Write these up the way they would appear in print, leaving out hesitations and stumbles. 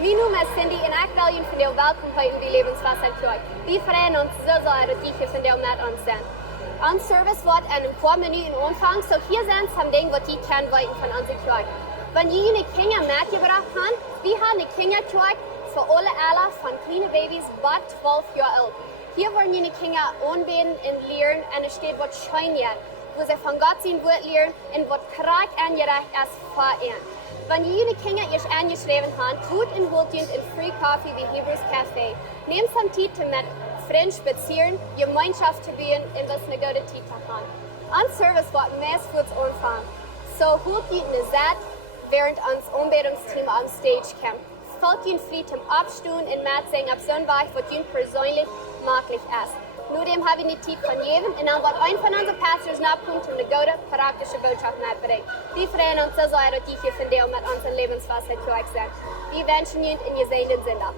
Mijn naam is Cindy en ik wil jullie van jou welkom heten bij Lebenswasser Kerk. We freuen ons so sehr, dat jullie van jou met ons zijn. Ons service wordt in een paar minuten aanvangen, so hier zijn some dingen wat je kan weten van onze kerk. Wanneer jullie Kinder mitgebracht haben, wir haben eine Kinderkerk für alle Alter, von kleinen Babys bis 12 Jahre alt. Hier wollen jullie Kinder anbeten und lernen, und es steht, was schön wird, wo sie von Gott sein Wort lernen und was krass angerecht ist für ihn. Wenn jullie Kinder erst angeschrieben haben, tut und holt ihr in Free Coffee wie Hebrews Café. Nehmt some Zeit mit Freunden spazieren, Gemeinschaft zu bauen und was eine gute Zeit zu haben. Unser Service wird meist kurz anfangen. So holt ihr eine Zeit, während uns Anbetungsteam am Stage kommt. Folgt ihnen frei zum Abstehen und mitsingen auf so ein Weg, was ihnen persönlich möglich ist. Nur dem habe ich eine Zeit von jedem und dann wird ein von unseren Pastors nachkommen, um eine gute, praktische Botschaft mitzubringen. Wir freuen uns so sehr, dass ihr hier von dir mit uns in Lebenswasser Kerk seid. Wir wünschen Ihnen einen gesegneten Sonntag.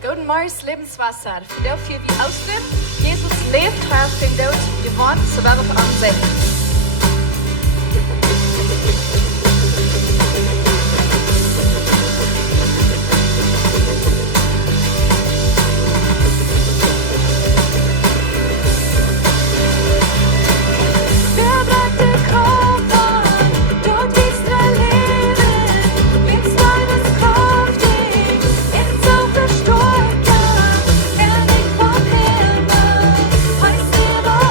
Guten Morgen, Lebenswasser. Für die viel wie ausdrücken, Jesus lebt, er ist den Tod gewonnen, so werden wir ansehen. Heißt er bei uns.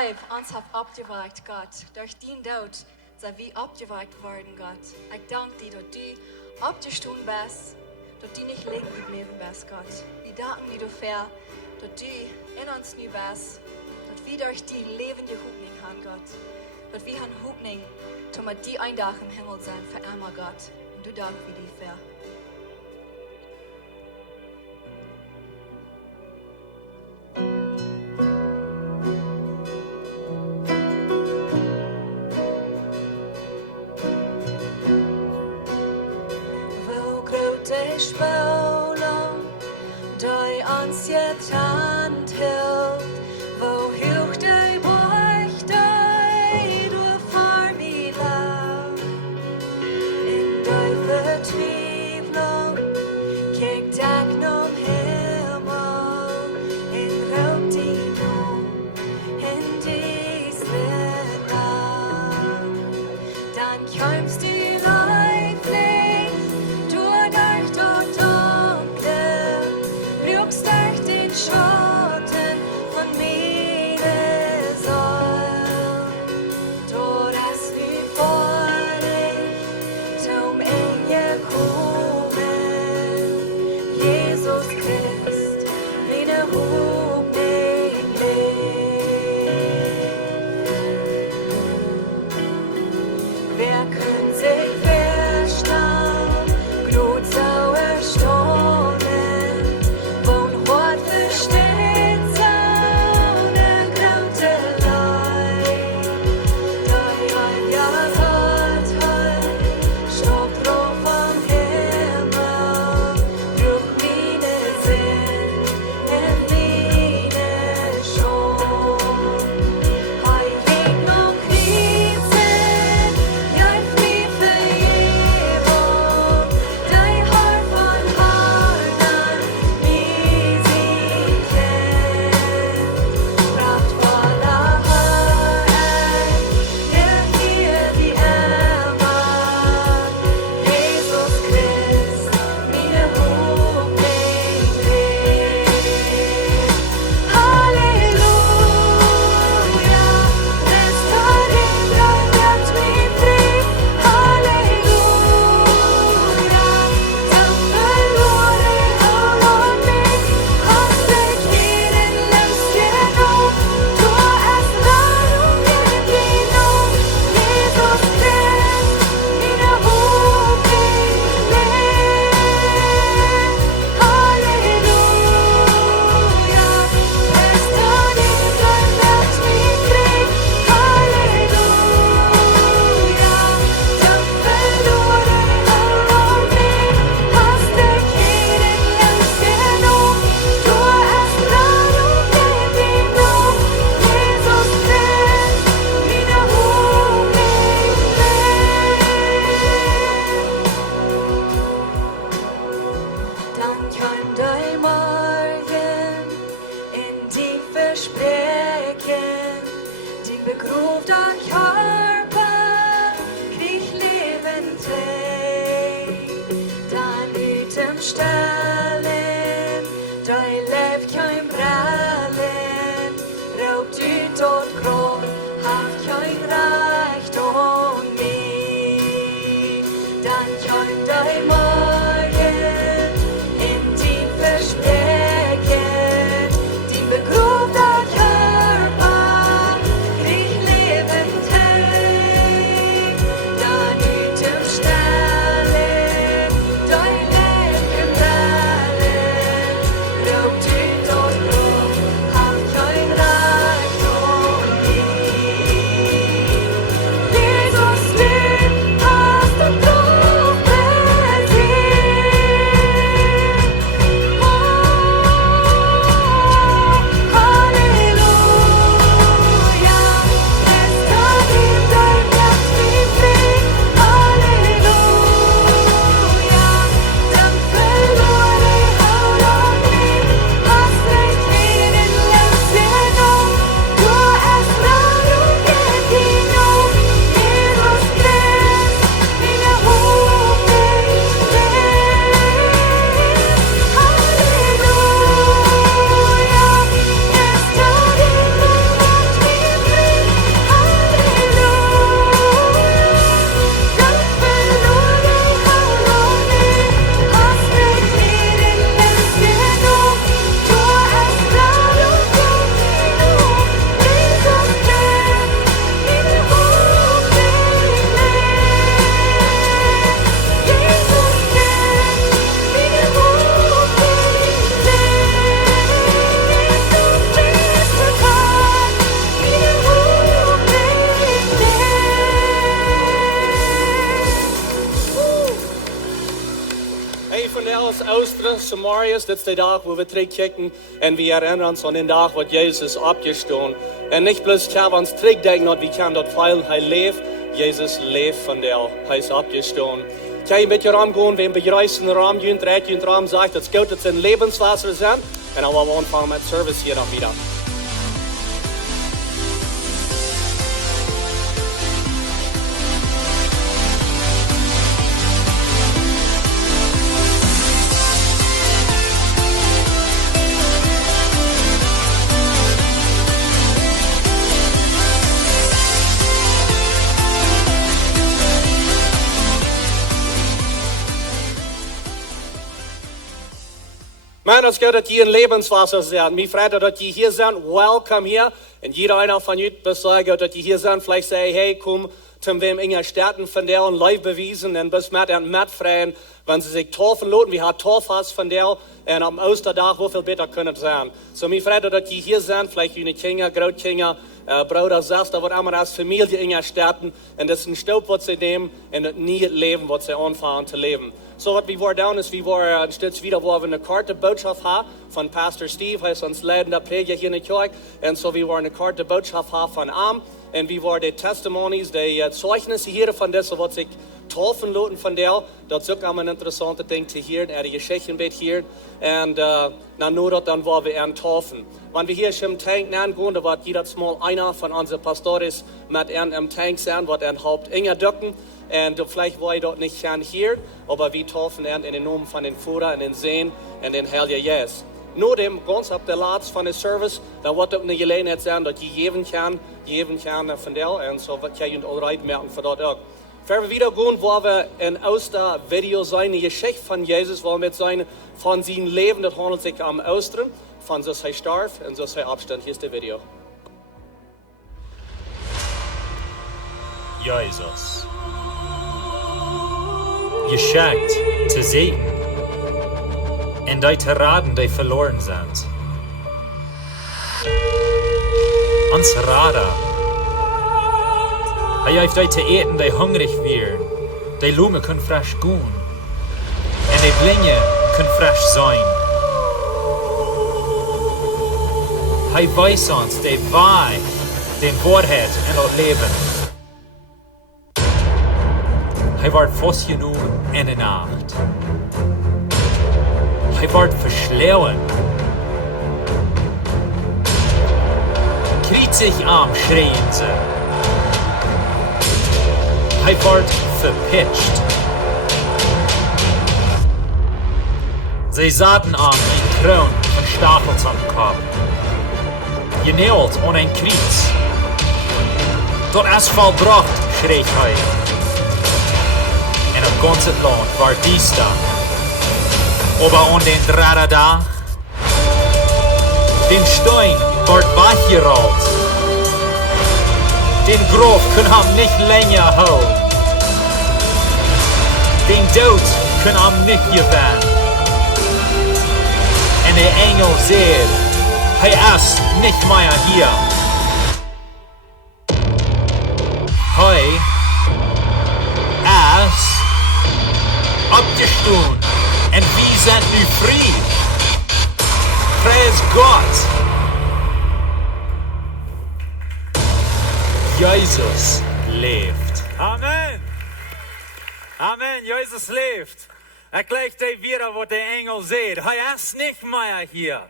Leib uns hat abgewagt, Gott. Durch dein Tod sind wir abgewagt worden, Gott. Ich danke dir, dass du abgestanden bist, dass du nicht liegen geblieben bist, Gott. Wir danken dir dafür, dass du in uns nie bist, dass wir durch die lebende Hoffnung haben, Gott. Dass wir haben Hoffnung, dass wir die ein Tag im Himmel sein, für immer, Gott. Und du danken wir dir dafür. Spaulen, die uns getannt hält, wo hoch die Burg, die du vor mir lauf. In die Verzweiflung kickt ich nom Himmel, in Raub die Not, in dies Land. Dann kommst du Schatten von meiner Seele, dort hast du vor dich zum Ende kommen. Jesus Christ, wie ne Hoffnung lebt. Wer kann sich verstehen, Glut sauer Stunden, von der aus Austria, Samarias, das ist der Tag, wo wir zurückkicken und wir erinnern uns an den Tag, wo Jesus abgestanden. Und nicht bloß, ich habe uns zurückdenken, wie kann dort feilen, er lebt. Jesus lebt von der, er ist abgestanden. Ich kann mit dir rumgehen, wenn wir begeistern Raum, dreht den Raum, sagt, das Geld, das ein Lebenswasser sind. Und dann wollen wir anfangen mit Service hier noch wieder. Man, das gehört, dass die ein Lebenswasser sind. Mir freut, dass die hier sind. Welcome hier. Und jeder einer von euch sagt, dass die hier sind. Vielleicht sagen, hey, komm, zum wem in Städten von der und live bewiesen. Und bis mit freien, wenn sie sich taufen lassen. Wir haben Taufast von der. Und am Ostertag, wie viel besser können es sein. So, mir freut, dass die hier sind. Vielleicht eine Kinder, Großkinder, Bruder, Schwester, was immer als Familie in Städten. Und das ist ein Staub, was sie nehmen. Und das nie leben, was sie anfangen zu leben. So, was wir da ist, wir waren ein Stück wieder, wo wir eine Karte Botschaft haben von Pastor Steve, er ist uns leitender Prediger hier in der Kirche. Und so, wir waren eine Karte Botschaft haben von ihm. Und wir waren die Testimonies, die Zeugnisse hier von das, was sich taufen lassen von der. Das ist auch ein interessantes Ding zu hören, die Geschichten mit hier. Und nur dann waren wir an Taufen. Wenn wir hier im Tank gehen, da wird jedes Mal einer von unseren Pastoren mit im Tank sein, wird ein Haupt enger drücken. Und vielleicht war ich dort nicht gern hier, aber wir taufen in den Namen von den Führer, in den Seen, in den Heiligen Jesus. Nur dem ganz ab der Latz von der Service, da wird auch eine Gelegenheit sein, dass ich geben kann von der, und so kann ich auch reit merken von dort auch. Wenn wir wieder gehen, wo wir in Oster-Video seine Geschichte von Jesus, wo wir sein von seinem Leben, das handelt sich am Ostern, von so sei starb und so sei Abstand. Hier ist das Video. Jesus. Geschenkt zu sehen und die zu raten, die verloren sind. Uns raten. Hij heeft die te eten, die hungrig werden. Die Lunge können frisch gehen. Und die Blinde können frisch sein. Hij weiß uns die Wahrheit, den Wahrheit in das Leben. Hij wordt vastgenomen in de nacht. Hij wordt versleeuwen. Kritzig arm schreien ze. Hij wordt verpitcht. Zij zaten aan een kroon van stapels am Kopf. Genäht an ein Kreuz. Dort Asphalt bracht, schreit hij. En op ganz het land war dies da. Aber an den dritten Tag, den Stein wird weggerollt. Den Grab kann ham nicht länger halten. Den Tod kann ham nicht gewinnen. Und der Engel sagt, hij ist nicht mehr hier. Hij ist abgestanden und wir sind nu frei. Preis Gott. Jesus lebt. Amen. Amen. Jesus lebt. Ik leg dir wieder, was der Engel sagt. Er ist nicht mehr hier.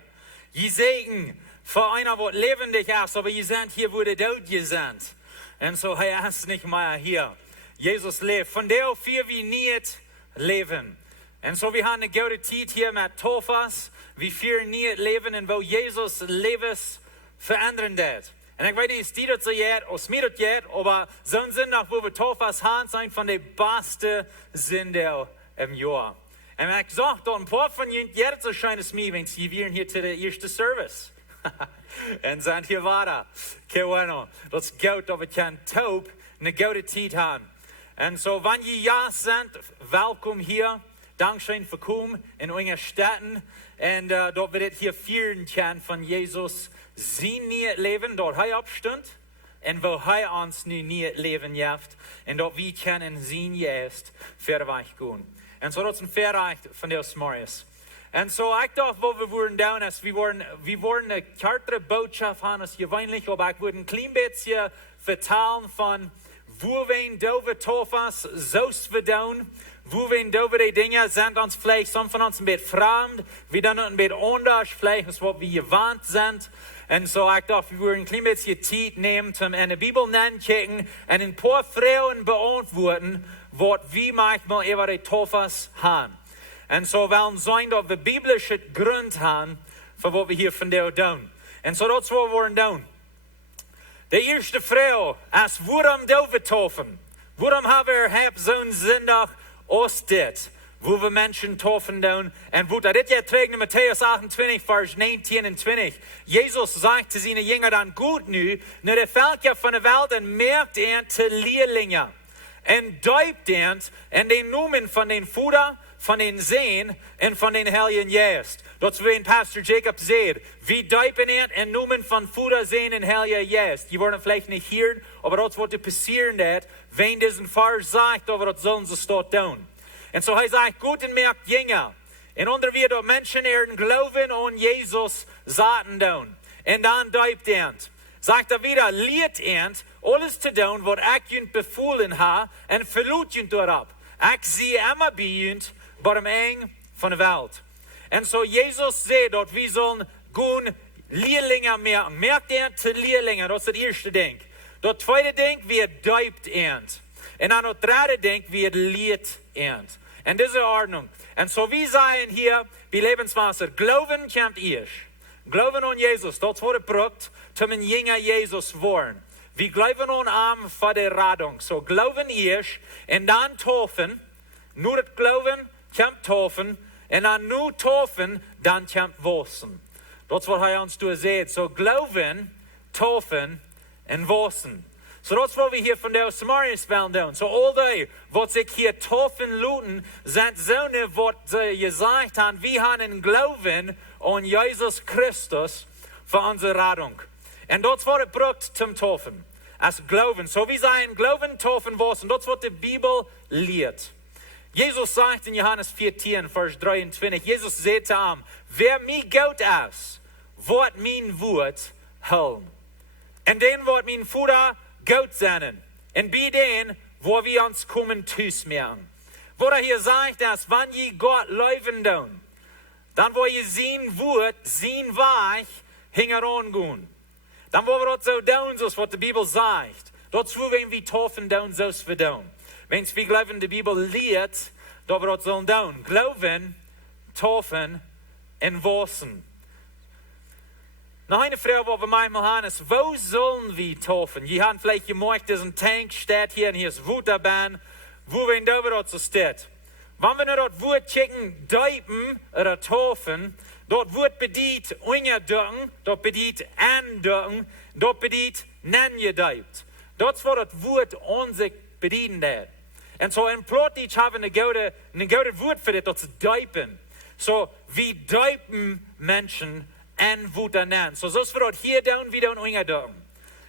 Je Segen für einer, was lebendig ist, aber je sind hier, wo der Tod sind. Und so, er ist nicht mehr hier. Jesus lebt. Von der vier wie Nieet leben. Und so, wir haben eine gute Zeit hier mit Taufast, wie viel Nieet leben und wo Jesus Lebens verändern wird. Und ich weiß nicht, ist die das so jetzt, oder mir das jetzt, aber so ein Sinn, nach wo wir Taufast haben, sind von den besten Sünder im Jahr. Und ich sage, dort ein paar von Ihnen, jetzt so scheint es mir, wenn Sie wären hier zu der ersten Service. Und sind hier weiter. Que bueno. Das ist gut, dass wir können taub eine gute Zeit haben. Und so, wenn ihr ja sind, willkommen hier. Dankeschön für kommen in euren Städten. Und dort wird hier führen können von Jesus sein Leben, dort er abstand. Und wo er uns nu nie leben jaft. Und dort wir können sein jetzt für euch gehen. En so dat is een verreicht van de Morgens. En so ik dacht, wo wir wurden down, als wir wurden eine kärtere Botschaft haben, als gewöhnlich, aber ich würde ein klein bisschen vertalen von, wo wir dove Taufast, zo's wir down, wo wir dove die Dinge sind uns vielleicht, some von uns ein bisschen fremd, wir dann ein bisschen anders, vielleicht, als was wir gewandt sind. En so ich dachte, wir würden ein klein bisschen Zeit nehmen, um in der Bibel nachzugucken und ein paar Fragen beantworten, was wir manchmal über die Taufast haben. En so willen zijn dat we biblische grond hebben voor wat we hier vandaag doen. En zo dat is wat we worden doen. De eerste vraag is, waarom doen we taufen? Waarom hebben we zo'n zondag als dit? Wo we mensen taufen doen. En wo dat dit jaar terug in Matthäus 28, vers 19 en 20. Jezus zegt te zijn jongeren dan goed nu, naar de volken van de wereld en merkt te leerlingen. En duipt en de noemen van den Vader, van den Zoon en van den Heiligen Geest. Dat is wat Pastor Jacob zegt. We duipen en noemen van Vader, Zoon en Heiligen Geest. Je wordt het vielleicht niet hier, aber dat is wat er passieren dat, wenn diesen Vers sagt, aber dat zullen ze staat doen. En zo hij zegt, goed en merkt jingen. En onder wie dat mensen geloven aan Jezus zaten doen. En dan duipt Sagt wieder, leert alles te doen wat ik jullie bevolen ha en verloot jullie daarop. Ik zie immer bij jullie, bij hem eng van de wereld. En zo Jezus zei dat we zullen gewoon leerlingen merken. Merkt te leerlingen, dat is het eerste ding. Dat tweede ding, wie duipt En dan het derde ding, wie leert En dit is de ordnung. En zo we zijn hier bij Lebenswasser, geloven komt eerst. Geloven aan Jezus, dat is wat het brukt, om een jonge Jezus worden. We geloven aan hem voor de radung. So geloven eerst en dan taufen. Nu het geloven, komt taufen. En dan nu taufen, dan komt wassen. Dat is wat hij ons door zegt. So geloven, taufen en wassen. So dat is wat we hier van de Morgens willen doen. So al die wat zich hier taufen laten, zijn zonen wat ze gezegd hebben. We hebben geloven aan Jezus Christus voor onze radung. En dat is wat het brukt zum taufen. Als geloven. So we zijn geloven, taufen, wassen. Dat is wat de Bibel leert. Jezus zegt in Johannes 14, vers 23. Jezus zegt te hem, wer mij goed is, wordt mijn woord houden. En den wordt mijn Vader goed zijn. En bij den waar we ons komen thuismerken. Wat hier zegt is, wanneer je God leven doen, dan wil je zijn woord, zijn weg, hingeran gaan. Dan willen we dat zo doen, zoals wat de Bibel zegt. Dat is hoe we taufen doen, zoals we doen. Wenn we geloven de Bibel leert, dat we dat zullen doen. Geloven, taufen en wassen. Nog een vraag wat we manchmal hebben is, wo zullen we taufen? Je hebt vielleicht gemerkt, dat een tank staat hier en hier is Waterbahn. Wo we dat zo staat. Wanneer we dat woord checken, duipen oder taufen, dat woord bedient onderduiken, dat bedient aanduiken, dat bedient nangeduipt. Dat is wat het woord aan zich bedient. En zo in Plotdeutsch hebben we een gouden woord voor dit, dat is duipen. Zo, we duipen mensen en woorden aan. Zo, zoals we dat hier doen, we doen onderduiken.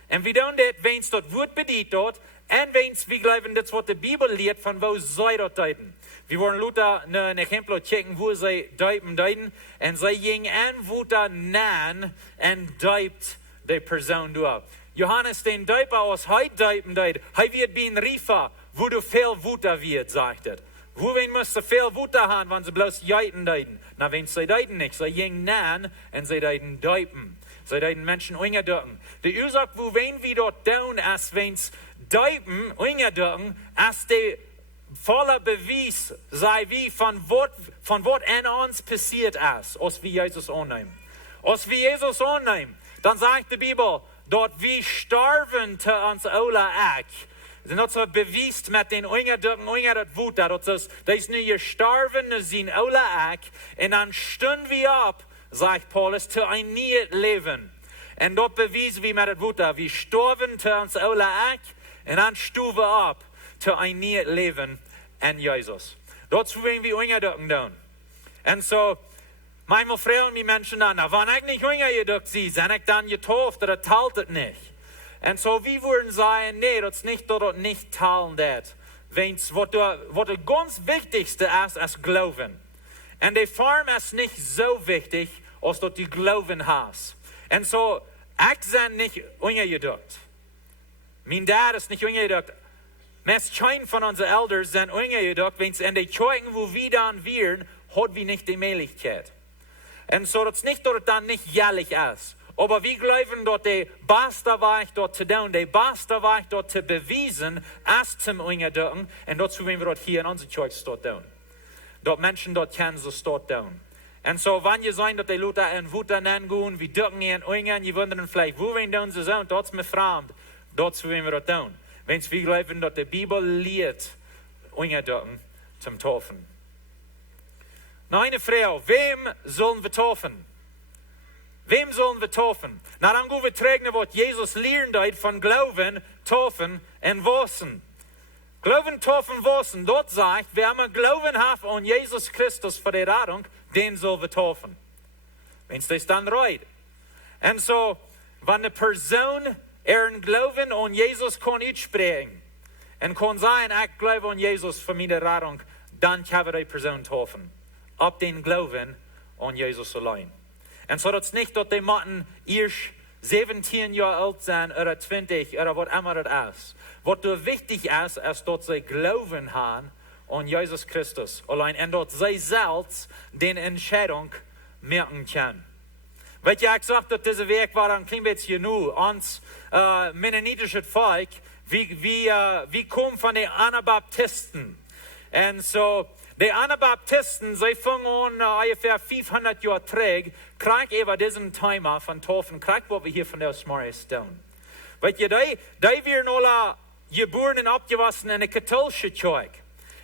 En we doen dit, wens dat woord bedient dat, en wens we geloven, dat is wat de Bibel leert van wo zij dat duipen. We worden Luther een exempel checken, wo zij duipen, en zij ging en woorden aan en duipt de persoon door. Johannes den Duiper als hij duipen deed, hij wird bij een riefer, wo du veel woeder wird, sagt het. Wo wen moest veel woeder hebben, wanneer ze bloos juiten deiden. Nou, wen zij deiden niet, zij ging aan en zij deiden duipen. Zij deiden mensen onderduiken. De oorzaak wo wen we dat doen, als wens duipen, onderduiken, als de volle bewijs sei wie van wat in ons passiert is, als we Jezus aannemen. Als we Jezus aannemen, dan zegt de Bibel, dat we sterven te ons oude ik. En dat is bewijst met den onderduiken, onder het woord. Dat is nu gestorven naar zijn oude ik. En dan stunden we op, zegt Paulus, te een nieuw leven. En dat bewijzen we met het woord. We sterven te ons oude ik. En dan sturen we op te een nieuw leven in Jezus. Dat is hoe we onderduiken doen. En zo, manchmal vragen die mensen dan, nou, wanneer ik niet onderduikt zie, ben ik dan getauft, dat telt het niet. En zo, wie worden zeggen, nee, dat is niet dat het niet talen dat. wat de ganz wichtigste ist, als Glauben. Und die Form ist nicht so wichtig, als dass du Glauben hast. Und so, ich bin nicht ungeduckt. Mein Dad ist nicht ungeduckt. Meist kein von unseren Eltern sind ungeduckt, wenn es in den Zeugen, wo wir dann wären, hat wir nicht die Möglichkeit. Und so, das ist nicht, dass es dann nicht jährlich ist. Aber wir glauben, dass der beste Weg dort zu tun, der beste Weg dort zu beweisen, ist zum Ungeducken. Und dazu wollen wir dort hier in unserer Church dort tun. Dort Menschen dort kennen, so dort tun. Und so, wenn ihr seid, dass die Leute in Wut gehen, wir ducken in Ungen, ihr wundern vielleicht, wo wir tun sie so, dort ist mir fremd. Dazu wollen wir dort tun. Wenn wir glauben, dass die Bibel lehrt, Ungeducken zum Taufen. Noch eine Frage, wem sollen wir taufen? Wem sollen wir taufen? Na, dann gehen wir tragen, was Jesus lehren hat von Glauben, Taufen und Wassen. Glauben, Taufen, Wassen. Dort sagt, wer immer Glauben hat an Jesus Christus für die Rettung, den sollen wir taufen. Wenn es das dann reicht. Und so, wenn eine Person ihren Glauben an Jesus kann aussprechen und kann sagen, ich glaube an Jesus für meine Rettung, dann kann wir die Person taufen. Ab den Glauben an Jesus allein. Und so, das ist nicht, dass die Matten erst 17 Jahre alt sind oder 20 oder was immer das ist. Was da wichtig ist, ist, dass sie Glauben haben an Jesus Christus allein und dass sie selbst die Entscheidung merken können. Weet je, ich sagte, dass dieser Weg war ein klein bisschen nur uns mennonitisches Volk, wie kommen von den Anabaptisten. Und so, die Anabaptisten, sie fangen an, ungefähr 500 Jahre zurück, krieg über diesen Thema von Taufen, krieg, was wir hier von der Smarries tun. Weet je, die werden alle geboren und abgewachsen in der katholischen Kirche.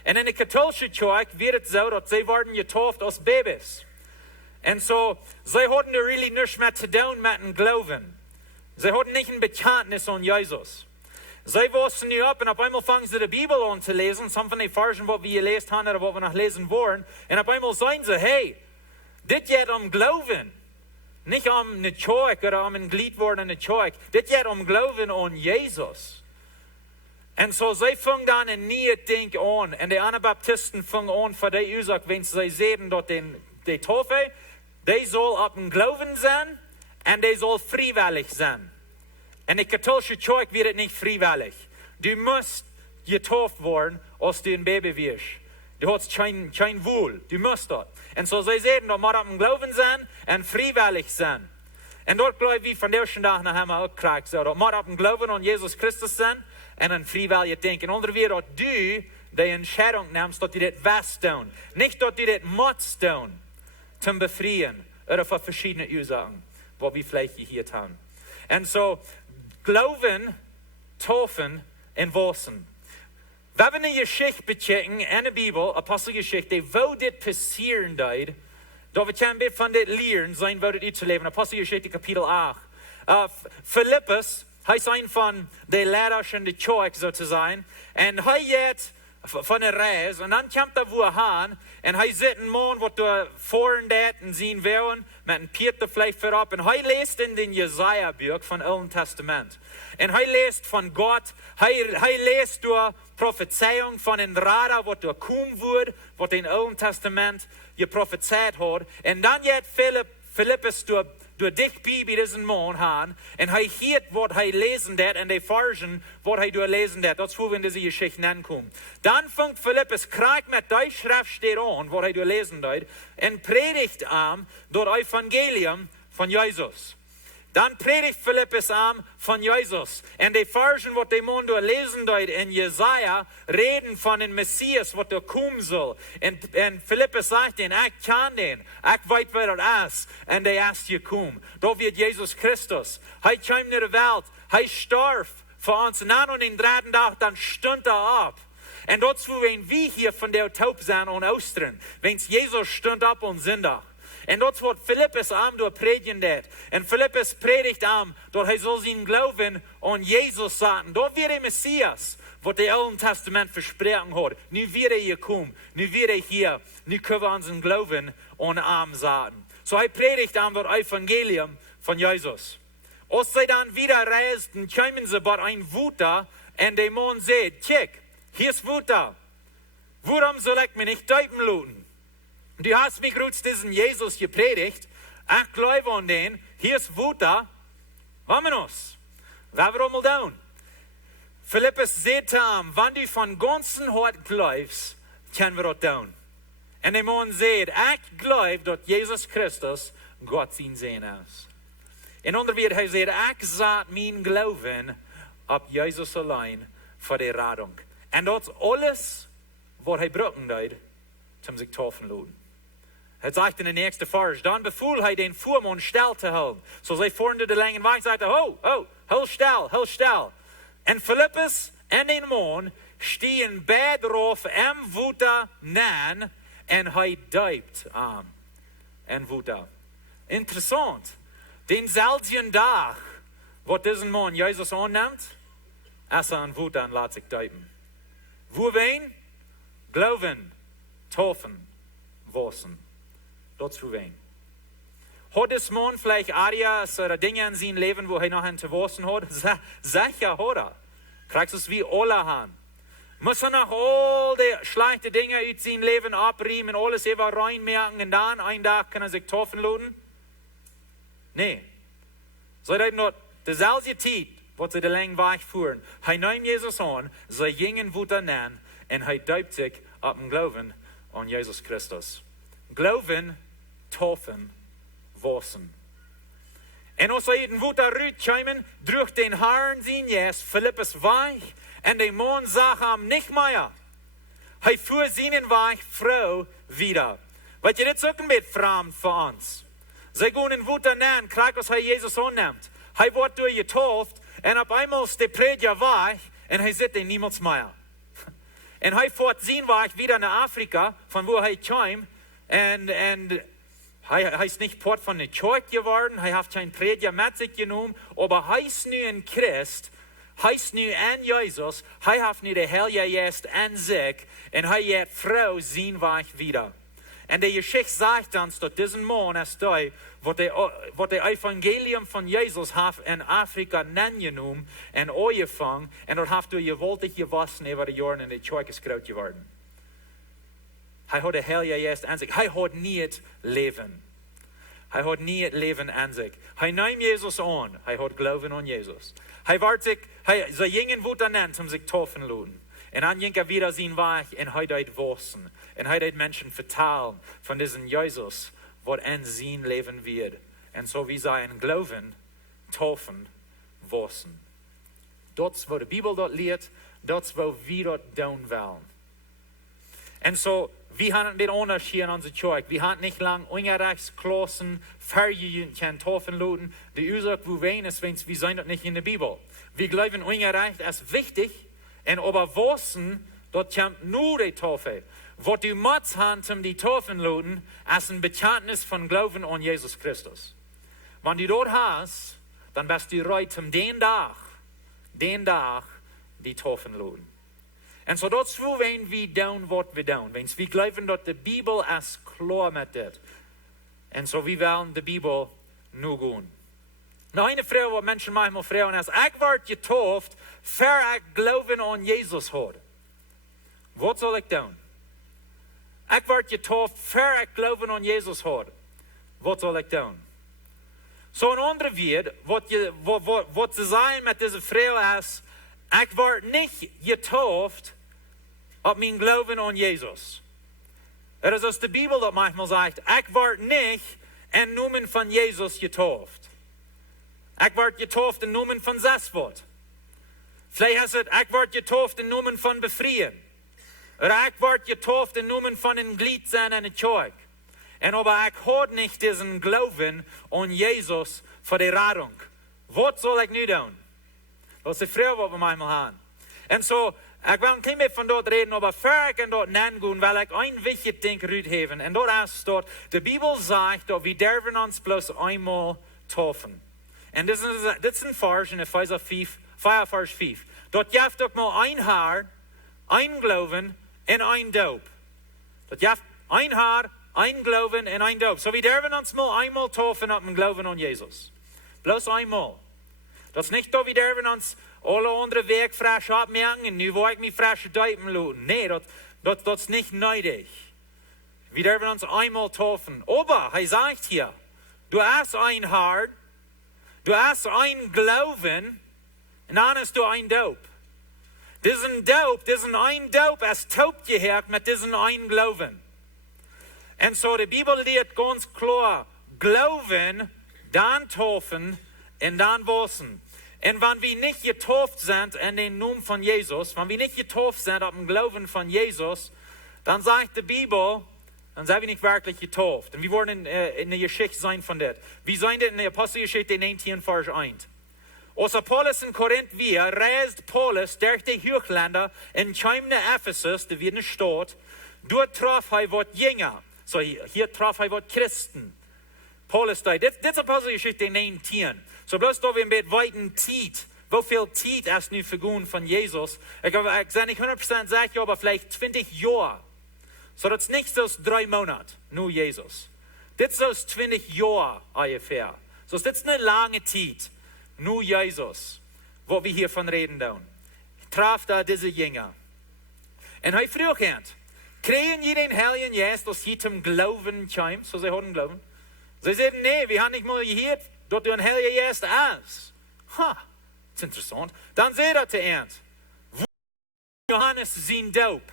Und in der katholischen Kirche wird es so, dass sie werden getauft als Babys. Und so, sie hatten really nichts mehr zu tun mit dem Glauben. Sie hatten nicht ein Bekenntnis an Jesus. Sie wussten nicht ab und auf einmal fangen sie die Bibel an zu lesen, some von den Versen, was wir gelesen haben oder was wir noch lesen wollen. Und auf einmal sagen sie, hey, das geht um Glauben. Nicht um eine Kirche oder um ein Glied worden in der Kirche. Das geht um Glauben an Jesus. Und so, sie fangen dann ein Nieet Ding an. Und die Anabaptisten fangen an für die Ursache, wenn sie sehen, dass die Taufe, die soll ab dem Glauben sein und die soll freiwillig sein. In der katholischen Kirche wird es nicht freiwillig. Du musst getauft werden, als du ein Baby wirst. Du hast kein Wohl. Du musst das. Und so sie sehen, da muss ab dem Glauben sein und freiwillig sein. Und dort glaube ich, von der ersten Tag nach haben wir auch gekriegt. So, da muss ab dem Glauben an Jesus Christus sein und ein freiwillig denken. Und wir, dass du die Entscheidung nimmst, dass du das was tun. Nicht, dass du das musst tun, zum Befreien oder für verschiedene Ursachen, wo wir vielleicht hier tun. Und so, Glauben, Taufen und Wassen. Wenn wir eine Geschichte bechecken in der Bibel, Apostelgeschichte, wo das passieren wird, da wir ein bisschen von das lernen, sein wo das zu leben. Apostelgeschichte Kapitel 8. Philippus, heißt ein von den Lehrern in der Kirche sozusagen, und er jetzt von der Reise, und dann kommt er wo hin, und er sieht einen Mann, wo du vorhin und sehen werden, mit einem Peter vielleicht vorab, und er liest in den Jesaja-Buch von Alten Testament. Und er liest von Gott, er liest durch Prophezeiung von den Radar, was da kommen wird, was den Alten Testament geprophezeit hat. Und dann jetzt Philippus durch dich Bibel diesen Mann haben, und er hört, was er lesen wird, und die Versen, was er lesen wird. Das wo wir in diese Geschichte ankommen. Dann fängt Philippus Krieg mit der Schrift steht an, was er lesen wird, und predigt das Evangelium von Jesus. Dann predigt Philippus von Jesus. Und die Versen, was die Mann lesen dort in Jesaja, reden von dem Messias, was da kommen soll. Und Philippus sagt ihnen, ich kann den, ich weiß, wer das ist. Und der ist gekommen. Da wird Jesus Christus. Er kam in die Welt, er starb für uns. Und dann an den dritten Tag, dann stund er ab. Und dazu, wenn wir hier von der Taub sind und Ostern, wenn Jesus stund ab und Sonntag. Und das wird Philippus predigen dat. Und Philippus predigt dass er soll sein Glauben an Jesus sagen. Dort wird der Messias, was der Alten Testament versprochen hat. Nu wird er hier kommen, nu wird er hier, nu können wir unseren Glauben an sagen. So er predigt das Evangelium von Jesus. Als sie dann wieder reisten, kommen sie bei ein Wuter und der Mann sagt, check, hier ist Wuta. Warum soll ich mich nicht däupen lassen? Du hast mich kurz diesen Jesus gepredigt. Ich glaube an den. Hier ist Wuta. Vamonos. Laten we allemaal doen. Philippus sagt ihm, wenn du von ganzem Hart glaubst, können wir das tun. Und der Mann sagt, ich glaube, dass Jesus Christus Gott sein Sohn ist. In anderen Worten, er sagt, ich setze mein Glauben auf Jesus allein für die Rettung. Und das ist alles, was er brauchen hat, um sich taufen zu lassen. Er sagt in der nächsten Vers, dann befahl er den Fuhrmann still zu halten. So sie fuhren durch die langen Weg, sagte, halt still. Und Philippus und den Mann stehen beide drauf am Wuta nahen und er däupt am Wuta. Interessant. Den selben Tag, wo diesen Mann Jesus annimmt, ist er an Wuta und lässt sich däupen. Wo wen? Glauben, taufen, waschen. Das für wen? Hat das Mann vielleicht Areas oder Dinge in seinem Leben, wo er noch ein zu waschen hat? Sicher hat er. Kriegst du es wie alle haben. Muss er noch all die schlechten Dinge aus seinem Leben abriemen, alles über reinmerken und dann einen Tag kann er sich taufen lassen? Nee. So hat noch dieselbe Zeit, wo sie den langen Weg fuhren. Er nimmt Jesus an, sie gingen Wuta nennen und er däupt sich auf den Glauben an Jesus Christus. Glauben, taufen, waschen. Und als er in Wuta rüberkommen, durch den Herrn sein Jes, Philippus weich, und der Mann sagt ihm nicht mehr. Er fuhr seinen Weg Frau wieder. Weil ihr das auch ein bisschen fremd für uns. Sie gehen in Wuta nennen, kriegt, was er Jesus annimmt. Er wird durchgetauft, und auf einmal ist der Prediger weich, und er sieht ihn niemals mehr. Und er fährt seinen Weg wieder nach Afrika, von wo er kam, und er ist nicht Port von der Kirche geworden, er hat kein Prediger mit sich genommen, aber er ist nun ein Christ, er ist nun an Jesus, er hat nun der Heilige Geist an sich, und er hat Frau sein Weg wieder. Und die Geschichte sagt uns, dass diesen Mann ist da, wo der Evangelium von Jesus hat in Afrika genommen und angefangen, und dort hat er gewaltig gewachsen über die Jahre in der Kirche ist groß geworden. Er hat der Heilige Geist an sich. Er hat nicht Leben. Er hat nicht Leben an sich. Er nimmt Jesus an. Er hat Glauben an Jesus. Sie gingen Wuta nennt, um sich taufen zu lassen. Und dann ging er wieder seinen Weg und er hat waschen. Und er hat Menschen vertellen von diesem Jesus, was in sein Leben wird. Und so wie sie in Glauben, taufen, waschen. Das, was die Bibel dort lehrt, das, was wir dort tun wollen. Und so, wir haben den Unterschied in unserer Kirche. Wir haben nicht lange Unrechtsklassen, verjührt, können taufen lassen. Die Ursache, wo wir ist, wir sind dort nicht in der Bibel. Wir glauben, Unrecht ist wichtig, und aber waschen, dort kommt nur die Taufe. Was du musst haben, um die Taufen zu lassen, ist ein Bekenntnis von Glauben an Jesus Christus. Wenn du dort hast, dann bist du bereit, um den Tag, die Taufen zu lassen. Und so das wo wenn wir tun, was wir tun. Wenn wir glauben, dass die Bibel ist klar mit das. Und so wir wollen die Bibel nur gehen. Noch eine Frage, was Menschen manchmal fragen, ist, ich werde getauft, für ich Glauben an Jesus habe. Was soll ich tun? Ich werde getauft, für ich Glauben an Jesus habe. Was soll ich tun? So ein anderer Wort, was zu sagen mit dieser Frage ist, ich werde nicht getauft, auf mein Glauben an Jesus. Es ist aus der Bibel, das manchmal sagt, ich werde nicht in Namen von Jesus getauft. Ich werde getauft in Namen von Selbstwort. Vielleicht heißt es, ich werde getauft in Namen von Befreien. Oder ich werde getauft in Namen von einem Glied sein in der Kirche. Und aber ich habe nicht diesen Glauben an Jesus für die Rettung. Was soll ich nicht tun? Das ist die Frage, die wir manchmal haben. Und so, ich will nicht mehr von dort reden, aber für ich dort nennen gehen, weil ich ein wichtiges Ding rausheben. Und dort ist dort, die Bibel sagt, dass wir dürfen uns bloß einmal taufen. Und das ist ein Vers in Epheser 5, Vers 5. Dort gibt doch mal ein Haar, ein Glauben und ein Daub. Dort gibt ein Haar, ein Glauben und ein Daub. So wir dürfen uns mal einmal taufen auf dem Glauben an Jesus. Bloß einmal. Das ist nicht so, wir dürfen uns alle andere Weg frisch abmerken und nu wil ik mich frisch duipen laten. Nee, dat is nicht neidig. Wir dürfen uns einmal taufen. Aber, er sagt hier, du hast ein Hart, du hast ein Glauben und dann hast du ein Doop. Diesen ein Doop, es taubt gehört mit diesem ein Glauben. Und so, die Bibel lehrt ganz klar, Glauben, dann taufen und dann waschen. Und wenn wir nicht getauft sind in den Namen von Jesus, wenn wir nicht getauft sind auf dem Glauben von Jesus, dann sagt die Bibel, dann sind wir nicht wirklich getauft. Und wir wollen in der Geschichte sein von das. Wir sind in der Apostelgeschichte 19, Vers 1. Als Paulus in Korinth war, reist Paulus durch die Hochländer in Chimne Ephesus, die wir nicht steht. Dort traf er wat Jünger. So hier traf er wat Christen. Paulus da. Dit is Apostelgeschichte 19. So bloß da wir ein bisschen weiten Zeit. Wie viel Zeit ist nu vergangen von Jesus? Ich bin nicht 100% sicher, aber vielleicht 20 Jahre. So das ist nicht so 3 Monate, nur Jesus. Das ist so 20 Jahre ungefähr. So das ist eine lange Zeit, nur Jesus, wo wir hier von reden tun. Traf da diese Jünger. Und er fragt, kriegen die den Heiligen Geist, dass sie zum Glauben kommen? So sie hatten Glauben. Sie sagten, nee, wir haben nicht mal gehört, dass du ein Heiliger Geist hast. Ha, das ist interessant. Dann seht ihr zu ernst. Wo Johannes sein Doop?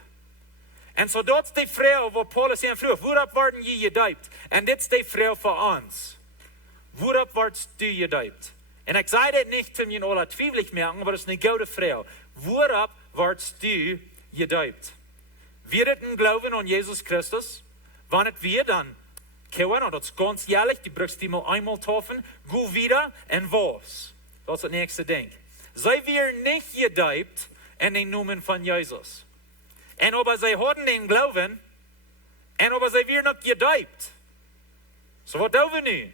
Und so dat is die Frau, wo Paulus ihn fragt, worauf werden je gedoopt? Und dit is die Frau für uns. Worauf wurdest du gedoopt? Und ich sage das nicht, um ihn alle zweifelig merken, aber das ist eine gute Frau. Worauf wurdest du gedoopt? Wir hätten Glauben an Jesus Christus. Wenn es wir dann kommen, und das ist ganz jährlich, die brauchst du mal einmal taufen, go wieder und was? Das ist das nächste Ding. Sei wir nicht gedoopt in den Namen von Jesus. Und aber sie hatten den Glauben, und aber sie werden nicht gedoopt. So was tun wir nu?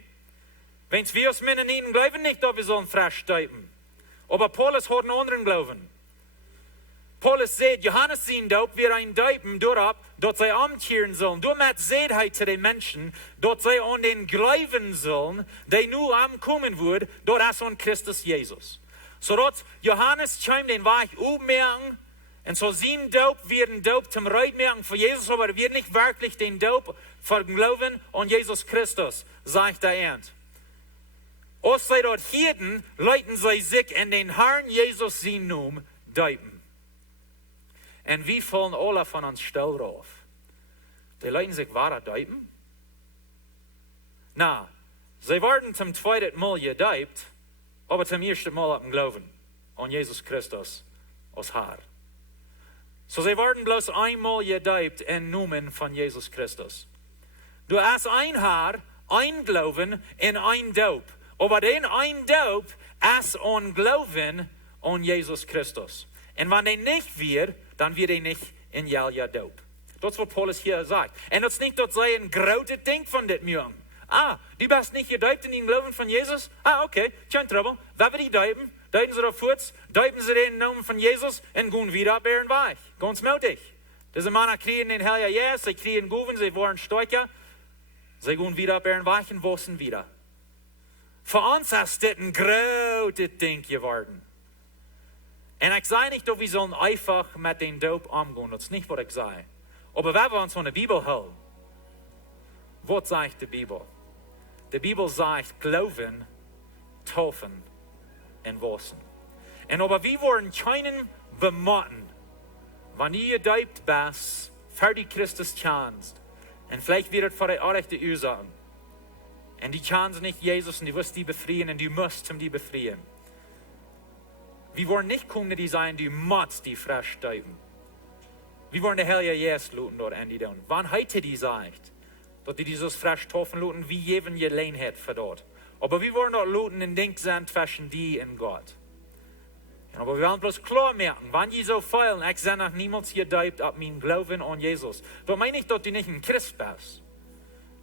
Wenn wir als Männer nicht glauben, nicht, dass wir sollen frisch doopen. Aber Paulus hat einen anderen Glauben. Paulus sagt, Johannes sein Doop wird ein Doopen darauf, dass sie umkehren sollen. Damit sagt er zu den Menschen, dass sie an den Glauben sollen, der nur ankommen wird, das ist an Christus Jesus. So dass Johannes scheint den Weg ummerken, und so sein Doop wird ein Doop zum Reutmerken für Jesus, aber er wird nicht wirklich den Doop für den Glauben an Jesus Christus, sagt der Ernst. Als sie dort hielten, leiten sie sich in den Herrn Jesus sein Namen doopen. Und wie fallen alle von uns still drauf? Die leiten sich wahrer doopen? Na, sie werden zum zweiten Mal gedoopt, aber zum ersten Mal auf den Glauben an Jesus Christus als Herr. So sie werden bloß einmal gedoopt in Namen von Jesus Christus. Du hast ein Herr, ein Glauben und ein Doop. Aber den ein Doop ist an Glauben an Jesus Christus. Und wenn er nicht wird, dann wird er nicht in Jahr Doop. Das ist, was Paulus hier sagt. Und das ist nicht, dass sie ein großes Ding von dem mögen. Ah, du bist nicht gedoopt in den Glauben von Jesus? Ah, okay, kein Trouble. Wer wird die doopen? Doopen sie auf Fuß, doopen sie den Namen von Jesus und gehen wieder ab ihren Weg. Ganz mutig. Diese Männer kriegen den Heiligen Geist, sie kriegen Guven, sie waren Steuer, sie gehen wieder ab ihren Weg und waschen wieder. Für uns ist das ein großes Ding geworden. Und ich sage nicht, dass wir sollen einfach mit dem Doop umgehen, das ist nicht, was ich sage. Aber wenn wir uns von der Bibel halten, was sagt die Bibel? Die Bibel sagt, Glauben, Taufen und Waschen. Und aber wir wollen keinen bemotten, wenn ihr gedoopt bist, für die Christus kannst, und vielleicht wird es für die rechte Ursachen. Und die kannst nicht Jesus, und du wirst die befreien, und du musst die befreien. Wir wollen nicht kommen, die sein, du musst die frisch doopen. Wir wollen die Heilige Geist luten dort an die tun. Wann heute die sagt, dass die dieses frisch taufen luten, wie jeden Gelegenheit für dort. Aber wir wollen dort luten und Ding sein zwischen die und Gott. Aber wir wollen bloß klar merken, wenn die so feilen, ich sei noch niemals gedoopt ab meinem Glauben an Jesus. Da meine ich, dass du nicht ein Christ bist.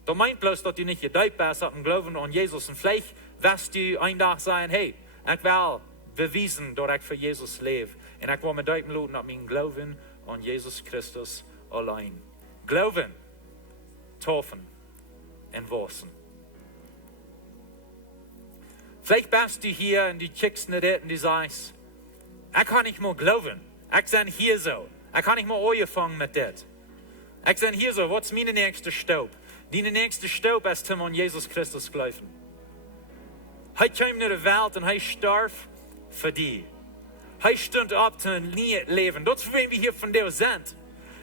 Da meint bloß, dass du nicht gedoopt bist ab dem Glauben an Jesus. Und vielleicht wirst du ein Tag sagen, hey, ich will beweisen, dass ich für Jesus lebe. Und ich will mir doopen luten ab meinem Glauben an Jesus Christus allein. Glauben, taufen und waschen. Vielleicht bist du hier und du checkst nicht und du sagst, Ich kann nicht mehr glauben. Ich bin hier so. Ich kann nicht mehr anfangen mit das. Ich bin hier so. Was ist mein nächster Staub? Die nächste Staub ist zum an Jesus Christus glauben. Er kam naar de Welt en hij starb voor die. Hij stond op zum Nieet leven. Dat is voor wie we hier van jou zijn.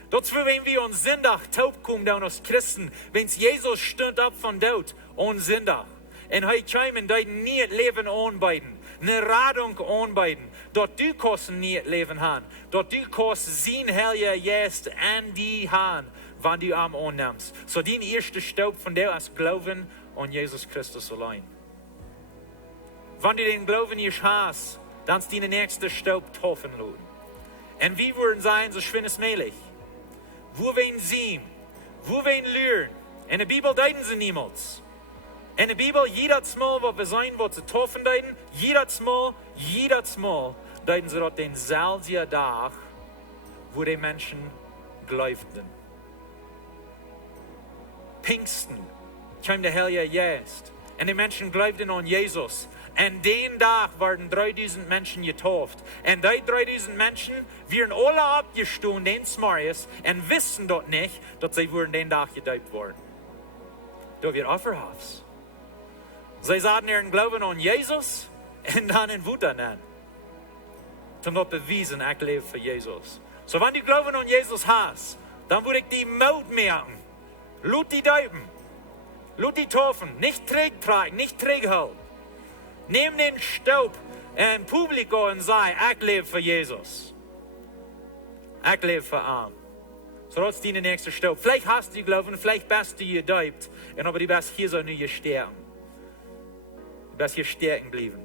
Dat is voor wie we on zondag taub komen dan als Christen. Wenn Jesus stond op van dood on zondag. En hij kwam en deed Nieet leven aanbieden. Een radung aanbieden. Dat du kost Nieet leven aan. Dat du kost zijn heilige geest aan die aan. Wanneer du am aanneemt. So die eerste Staub van jou is geloven aan Jesus Christus alleen. Wenn du den Glauben nicht hast, dann ist die nächste Staub taufen lassen. Und wie würden sein, so schwindesmäßig? Wo wen sehen? Wo wen lernen? In der Bibel deuten sie niemals. In der Bibel, jedes Mal, wo wir sein, wo sie taufen deuten, jedes Mal deuten sie dort den selben Tag, wo die Menschen glaubten. Pfingsten kam der Heilige Geist. Und die Menschen glaubten an Jesus. Und den Tag waren 3000 Menschen getauft. Und die 3000 Menschen wären alle abgestoßen, den Marius, und wissen dort nicht, dass sie den Tag getauft wurden. Da wird Opferhaus. Sie sagten ihren Glauben an Jesus und dann in Wut an. Zum dort bewiesen, ich lebe für Jesus. So, wenn du Glauben an Jesus hast, dann würde ich die Maut merken. Lut die Deuben. Lut die Taufen. Nicht träg tragen, nicht träg halten. Nimm den Staub im Publikum und sag, ich lebe für Jesus. Ich lebe für ihn. So, das ist die nächste Staub. Vielleicht hast du Glauben, vielleicht bist du gedeubt, aber du bist hier so nicht gestorben. Du bist hier stärken geblieben.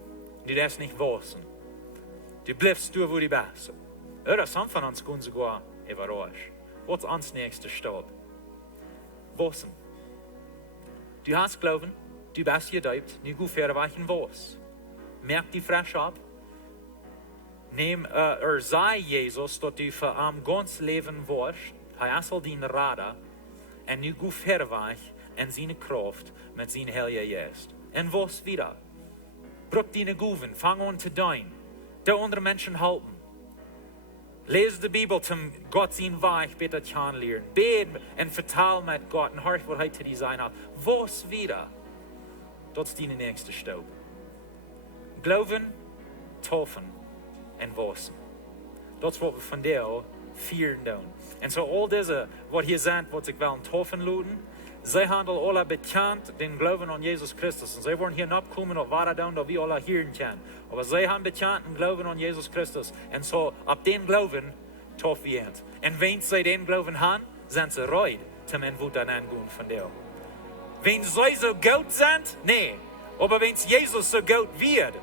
Du darfst nicht wachsen. Du bleibst du, wo du bist. Oder some von uns können sogar überraschen. Was ist uns nächste Staub? Wachsen. Du hast Glauben. Du bist gedeupt, nu goed verwachten was. Merk die frisch ab. Neem zei Jesus dat du voor am ganz Leben warst. Hij is al die Rada. En nu goed verwacht en zijn kracht met zijn heilige geest. En was wieder. Bruk die Guven, fang an te doen. De andere mensen helpen. Lees de Bibel zum Gott zijn Weg beter kennenlernen. Beten en vertaal met Gott en hart wat hij te die zijn hat. Was wieder. Dat is die nächste Staub. Glauben, taufen en wassen. Dat is wat we van jou vieren doen. En zo al deze, wat hier zijn, wat ik wel taufen laten, zij handelen alle bekend den Glauben an Jesus Christus. En zij worden hier niet komen of waar doen, dat we alle hieren kunnen. Maar zij hebben bekend den Glauben an Jesus Christus. En zo, op den Glauben, taufen we het. En wenn zij den Glauben hebben, zijn ze reid, zum Entwut an aangaan van jou. Wenn sie so gut sind, nee. Aber wenn Jesus so gut wird,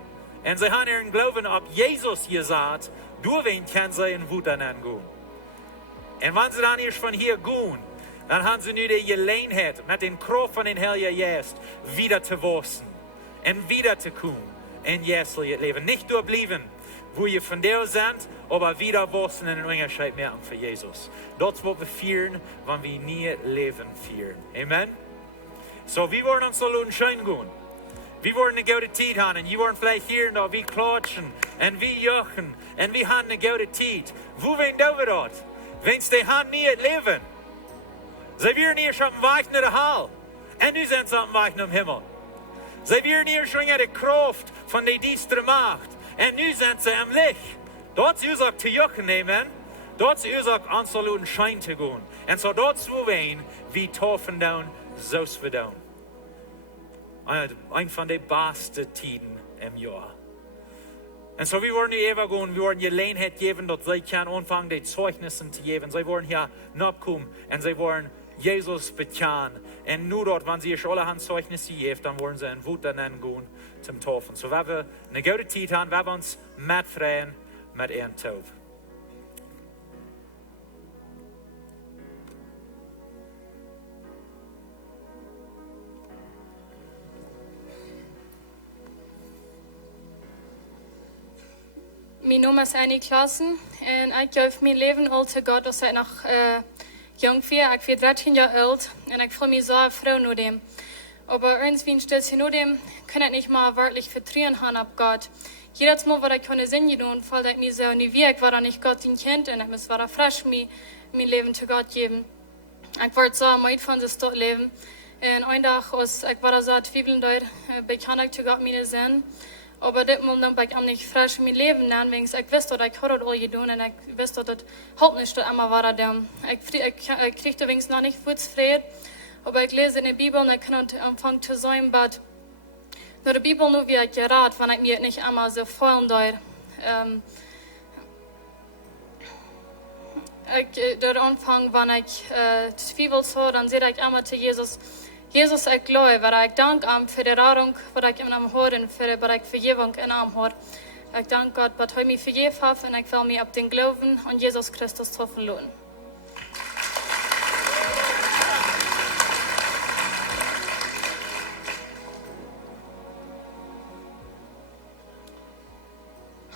und sie haben ihren Glauben auf Jesus gesagt, durch wen können sie in Wut angehen. Und wenn sie dann erst von hier gehen, dann haben sie nur die Gelegenheit, mit den Kraft von den Heiligen Geist wieder zu wachsen und wieder zu kommen in Jesus Leben. Nicht nur bleiben, wo ihr von der sind, aber wieder wachsen in den Unterschied merken für Jesus. Das ist, was wir feiern, wenn wir nie Leben feiern. Amen. So, wir wollen uns so schön gehen. Wir wollen eine gute Zeit haben. Und wir wollen vielleicht hier noch, wir klatschen und wir jochen und wir haben eine gute Zeit. Wo wollen wir dort? Wenn sie haben nie leben. Sie werden hier schon am Weg nach der Hall. Und nu sind sie am Weg nach dem Himmel. Sie werden hier schon in der Kraft von der düsteren Macht. Und nu sind sie am Licht. Dort ist Ursache zu jochen, amen. Dort ist Ursache absoluten Schein zu gehen. Und so dort zu wollen, wie taufen down, so wir down. Ein von den besten Tiden im Jahr. Und so wir wollen hier gehen, wir wollen Gelegenheit geben, dass sie können anfangen, die Zeugnisse zu geben. Sie wollen hier nachkommen und sie wollen Jesus bekennen. Und nur dort, wenn sie schon alle Zeugnisse geben, dann wollen sie in Wut dann gehen zum Taufen. So wenn wir eine gute Zeit haben, werden wir uns mitfreien mit ihren Taufe. Mijn naam is Annie Klaassen en ik geef mijn leven al te God als ik nog jong ben. Ik ben 13 jaar oud en ik voel me zo froh nur dem. Aber irgendwie ein Stützchen nur dem kann ich nicht mal wirklich vertrauen haben auf Gott. jedes Mal, was ich konnte singen und voll, dass mir so nie wirkt, war nicht Gott den kennt und ich muss wieder frisch mein Leben zu Gott geben. Ich wollte so am Ende von das dort leben. Und ein Tag, als ich war so zweifelnd dort, bekannte ich zu Gott meine Sinn. Aber dit moment ben ik am nicht frisch mein Leben nennen, wegen ich wusste, dass ich heute all getan und ich wusste, dass das halt nicht immer war. Ich kriegte wenigstens noch nicht Frieden, aber ich lese in der Bibel und ich kann anfangen zu sein, aber nur die Bibel nur wie ich gerät, wenn ich mir nicht einmal so voll dort. Der Anfang, wenn ich Zweifel so, dann sehe ich immer zu Jesus. Jesus, ich glaube, weil ich danke ihm für die Rettung, was ich in ihm höre und für die Vergebung in ihm höre. Ich danke Gott, was er mir vergeben hat und ich will mich auf den Glauben an Jesus Christus zu verlassen.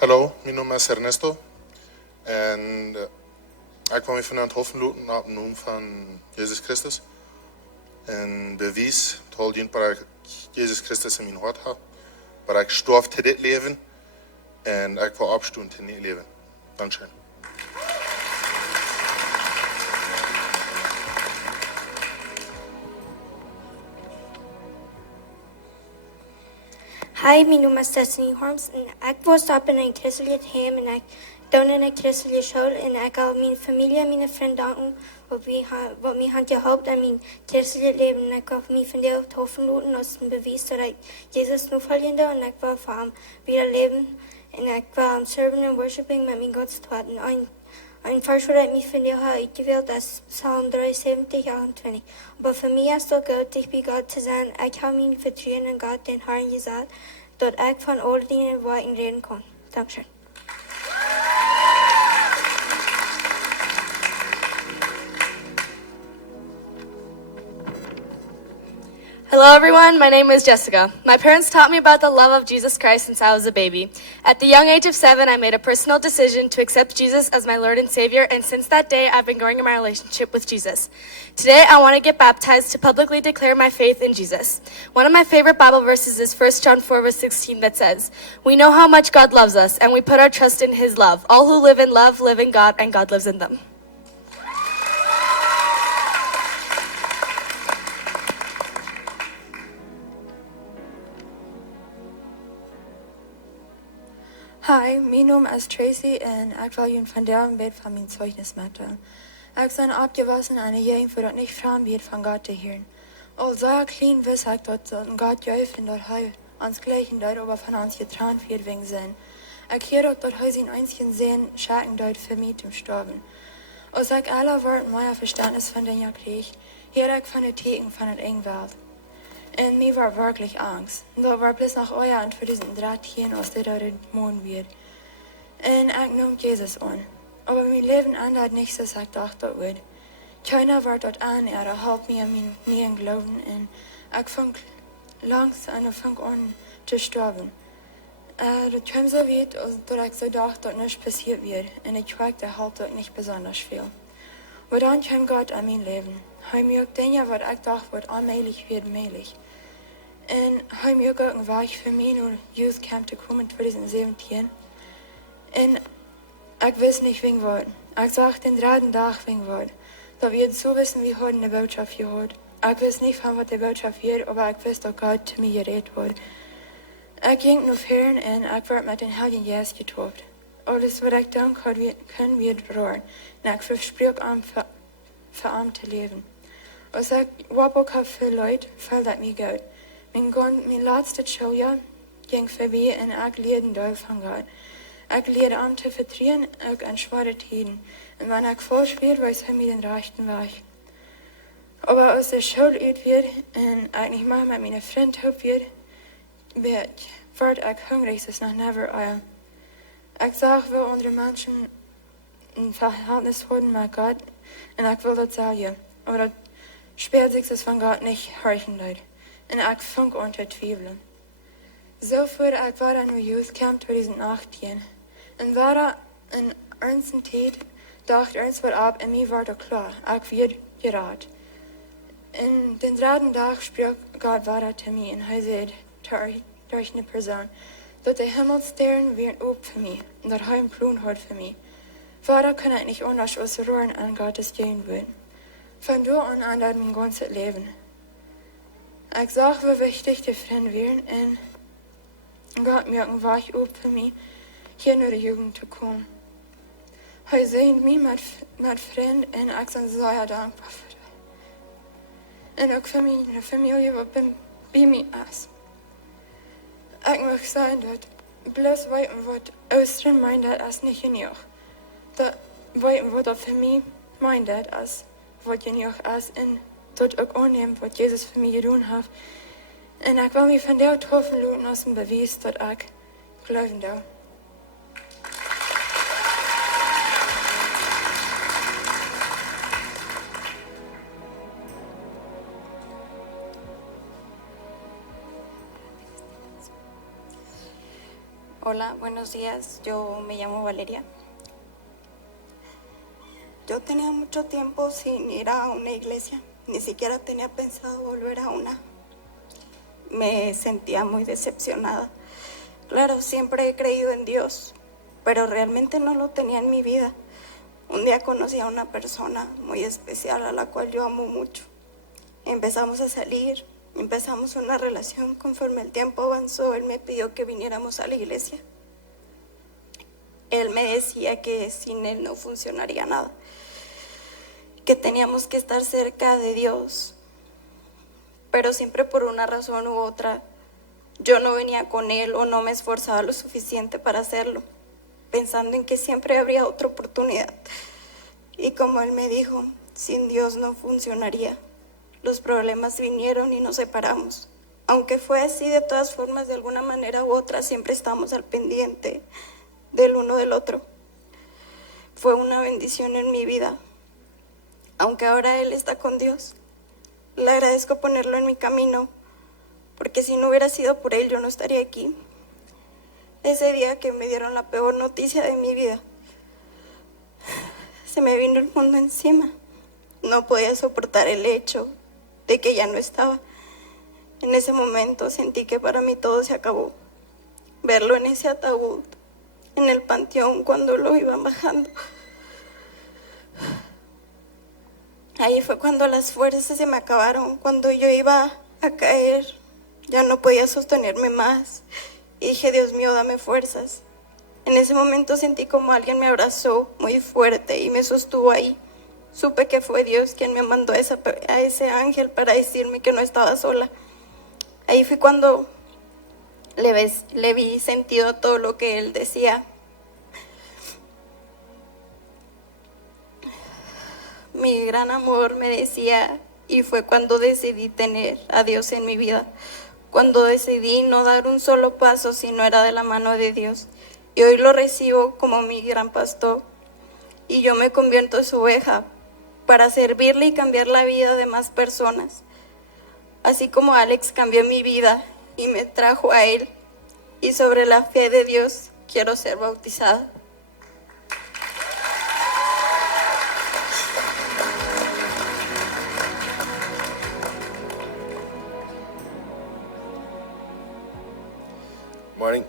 Hallo, mijn naam is Ernesto en ik wil me vanuit Hoffenloten op de naam van Jezus Christus. En bewijs, told je waar ik Jezus Christus in mijn hart heb, waar ik stoof te dit leven en ik wil opstaan te niet leven. Dankzij. Hi, mijn naam is Destiny Harms en ik was op in een christelijk heim en ik doe in een christelijke school en ik wil mijn familie en mijn vrienden danken wat mij heeft geholpen in mijn christelijk leven en ik wil mijn vrienden op Hoffenloten als een bewijs dat ik Jezus nu volgende en ik wil voor hem weer leven en ik wil hem serven en worshipping met mijn Gods twaad. Ein Vers, das mich von dir ausgewählt ist Psalm 73, 28. Aber für mich ist es gut, dich bei Gott zu sein. Ich habe mein Vertrauen in Gott, den Herrn, gesagt, dass ich von all den Worten reden kann. Dankeschön. Hello everyone, my name is Jessica. My parents taught me about the love of Jesus Christ since I was a baby. At the young age of 7, I made a personal decision to accept Jesus as my Lord and Savior, and since that day, I've been growing in my relationship with Jesus. Today, I want to get baptized to publicly declare my faith in Jesus. One of my favorite Bible verses is 1 John 4, verse 16 that says, "We know how much God loves us, and we put our trust in His love. All who live in love live in God, and God lives in them." Hi, mijn naam is Tracy en ik wil jullie vandaag een beetje van mijn zeugnis mitteilen. Ik ben opgewachsen in een jeugd waar ik niet vreemd ben van God te hören. Al zo klein wist ik dat een God juist en dat hij ons gleichen deed, aber van ons getrouwd wird wegen zijn. Ik hoor ook dat hij zijn einzigen Sehen schaken deed voor mij te sterben. Als ik alle woorden meer verständnis van dingen kreeg, hoor ik van de teken van het enge wereld. En mir war wirklich Angst. Da war bloß nach euer Hand für diesen Drahtchen, aus der da Mond wird. Und ich nahm Jesus an. Aber mein Leben ändert nichts, als ich dachte, wird. Keiner war dort an, halb mir an meinen Knien glauben. Und ich fang langsam an zu sterben. Das kam so weit, dass ich so dachte, dass nichts passiert wird. Und ich fragte halt dort nicht besonders viel. Aber dann kam Gott an mein Leben. Hij mir ook Dinge, wat ik dacht, wordt allmählich wird mählich. En hij mir ook een weg voor mij naar Youth Camp te komen in 2017. En ik wist niet wegen wat. Ik zag den dritten dag wegen wat. Dat we het zo wissen, wie heute de boodschap gehoord. Ik wist niet van wat de boodschap hier, aber ik wist dat God te mij gereed wordt. Ik ging naar voren en ik werd met een Heiligen Geest getoopt. Alles wat ik dank had, kunnen weer roeren. En ik verspreek aan voor hem te leven. Als ik wapok heb veel Leute, valt dat mij goed. Mijn laatste schooljaar ging voorbij en ik leerde deel van God. Ik leerde aan te vertrouwen, ook aan zware tijden. En wanneer ik voorspiel, wees hij mij den rechten weg. Aber als de school uit werd en ik niet meer met mijn vriend hoop werd ik hungrig, dus nog never eil. Ik zag wel andere mensen een verhältnis houden met God en ik wil dat zeggen. Aber dat speelt zich dus van God niet horchen leid. En ik fang aan te twijfelen. Zo voor ik war aan een Youth Camp 2018. En war een ernste tijd, dacht ernst wat op en mij werd klaar. Ik werd geraad. En den dritten dag sprak God weiter zu mir und er zei durch eine Person, Dat de hemelsterren weer op voor mij en dat hij een plan had voor mij. Vader kan ik niet anders als roeren aan Gottes gehen willen. Van toen aan dat mijn ganze leven. Ik zag wie wichtig die vrienden waren en God merkt een weg op voor mij hier naar de jugend te komen. Hij zegent mij met vrienden en ik ben zeer dankbaar voor dat. En ook voor mijn familie wat bij mij is. Ik mag zeggen dat bloos weten wat Oosten meint dat is niet genoeg. Dat weten wat dat voor mij meint dat is wat genoeg is. En dat ook aannemen wat Jezus voor mij gedaan heeft. En ik wil me van jou hoffen laten als een bewijs dat ik geloven doe. Hola, buenos días. Yo me llamo Valeria. Yo tenía mucho tiempo sin ir a una iglesia. Ni siquiera tenía pensado volver a una. Me sentía muy decepcionada. Claro, siempre he creído en Dios, pero realmente no lo tenía en mi vida. Un día conocí a una persona muy especial a la cual yo amo mucho. Empezamos a salir. Empezamos una relación. Conforme el tiempo avanzó, él me pidió que viniéramos a la iglesia. Él me decía que sin él no funcionaría nada, que teníamos que estar cerca de Dios, pero siempre por una razón u otra, yo no venía con él o no me esforzaba lo suficiente para hacerlo, pensando en que siempre habría otra oportunidad. Y como él me dijo, sin Dios no funcionaría. Los problemas vinieron y nos separamos. Aunque fue así, de todas formas, de alguna manera u otra, siempre estamos al pendiente del uno del otro. Fue una bendición en mi vida. Aunque ahora él está con Dios, le agradezco ponerlo en mi camino, porque si no hubiera sido por él, yo no estaría aquí. Ese día que me dieron la peor noticia de mi vida, se me vino el mundo encima. No podía soportar el hecho de que ya no estaba. En ese momento sentí que para mí todo se acabó. Verlo en ese ataúd, en el panteón, cuando lo iban bajando. Ahí fue cuando las fuerzas se me acabaron, cuando yo iba a caer. Ya no podía sostenerme más. Y dije, Dios mío, dame fuerzas. En ese momento sentí como alguien me abrazó muy fuerte y me sostuvo ahí. Supe que fue Dios quien me mandó a ese ángel para decirme que no estaba sola. Ahí fue cuando le vi sentido a todo lo que él decía. Mi gran amor me decía, y fue cuando decidí tener a Dios en mi vida. Cuando decidí no dar un solo paso si no era de la mano de Dios. Y hoy lo recibo como mi gran pastor. Y yo me convierto en su oveja para servirle y cambiar la vida de más personas. Así como Alex cambió mi vida y me trajo a él. Y sobre la fe de Dios quiero ser bautizada. Morning,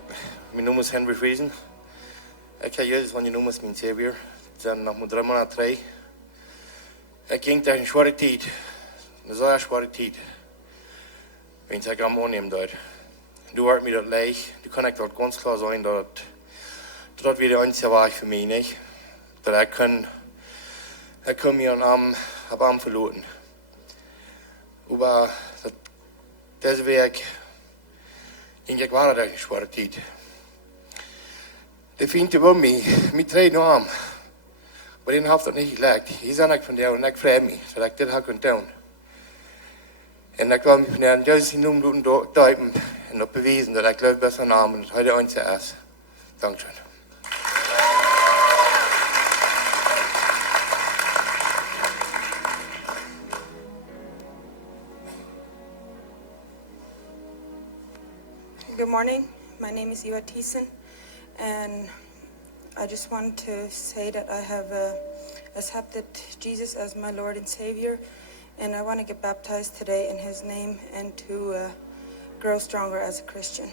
mijn naam is Henry Friesen. Ik heb Jezus genomen als mijn savior. Zijn nog mijn 3 maanden 3. Ik ging tegen een zware tijd. Een zeer zware tijd. Wenn ik am aannemen dort. Du wordt me dat leeg. Du kan ik dat ganz klar zijn dat weer de einzige weg voor mij, niet? Dat ik kan mir een arm verloren. Aber deze week ging ik waar tegen een zware tijd. De vrienden van mij, met 3 arm. Maar den heeft dat niet gelegd. Hier zijn ik van jou en ik vraag me dat ik dit had kunnen doen. En ik wil me van jou Jezus noem doen duipen en dat bewijzen dat ik geloof bij zijn naam en dat hij de einzige is. Dankeschön. Good morning. My name is Iwa Thiessen, and I just want to say that I have accepted Jesus as my Lord and Savior, and I want to get baptized today in His name and to grow stronger as a Christian.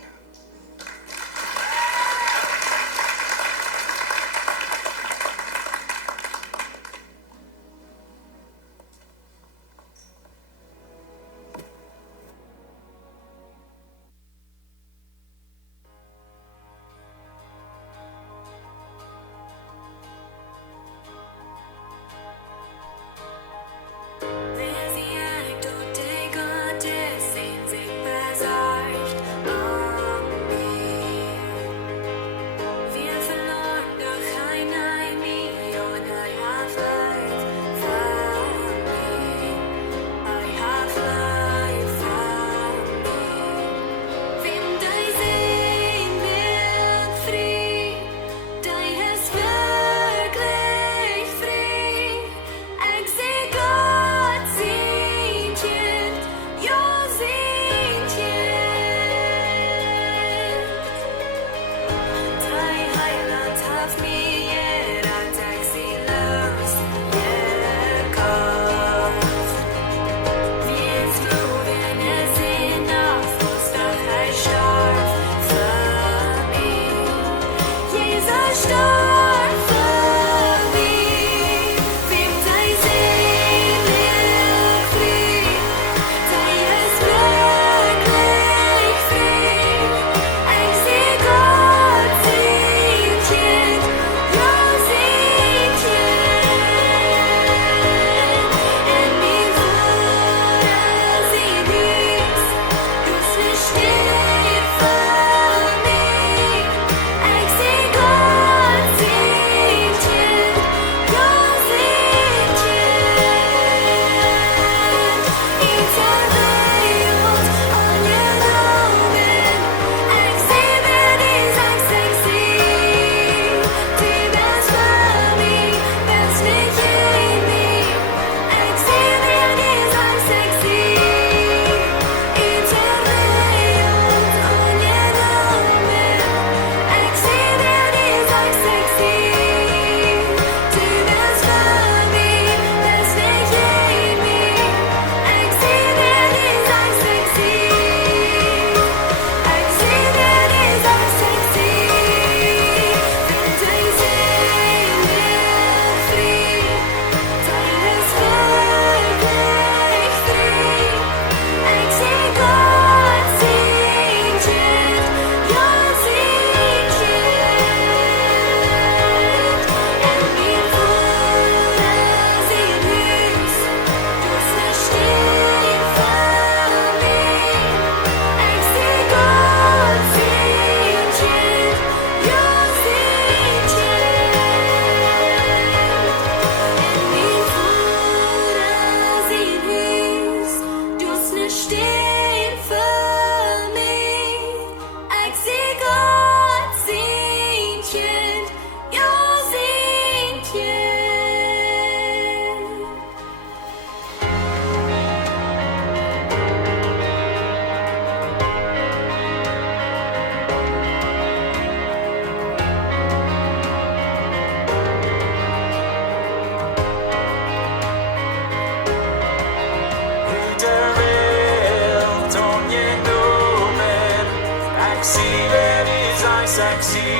sexy.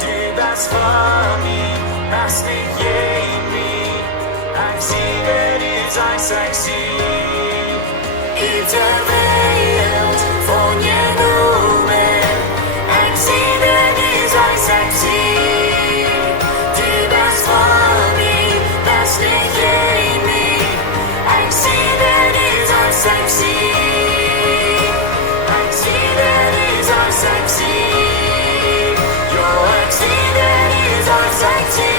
Du best for me, best nicht je me. Ich sehe du sei sexy. Ich der Welt von je Numen. Ich sehe du sei sexy. Du best for me, best nicht je me. Ich sehe du sei sexy. Ich sehe du sei sexy. Jo, ich sehe du sei sexy.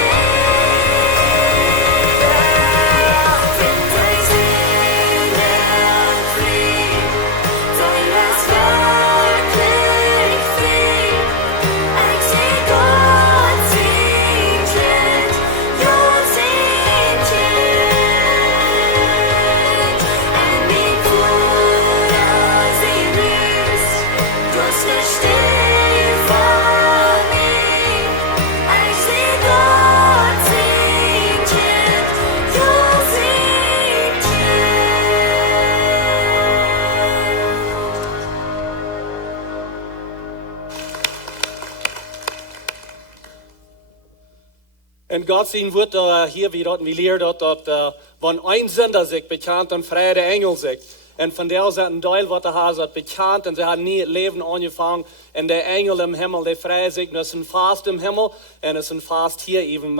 En God zien wordt hier wie dat we leren dat wanneer een zender zich bekend, dan vrij de engel zich. En van der zijn een deel wat hij had bekend en ze hadden niet het leven aangevangen. En de engel im Himmel, die vrij zich, dat is een vast im Himmel en dat is een vast hier even